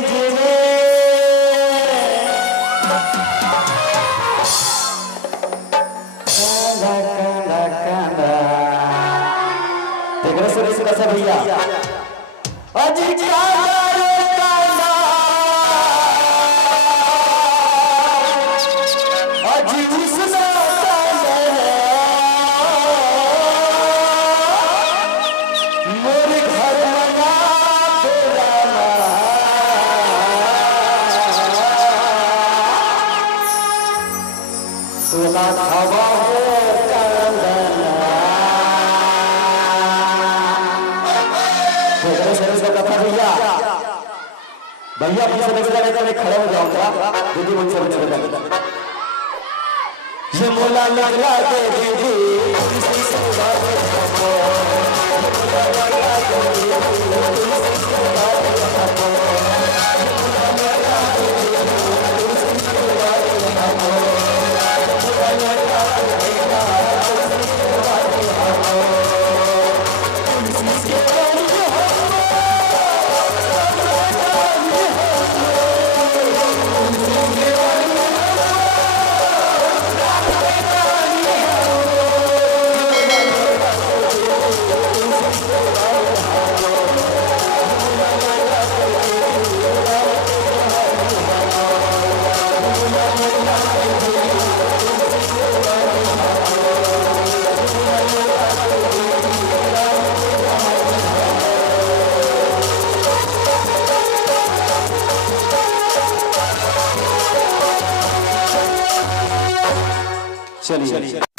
भेजवे कैसा भैया अजी मेरे घर मना सोना हवा भैया मुझसे लेकर खड़े हो जाऊंगा दीदी मुझसे ये मोला लगला दे दीदी चलिए।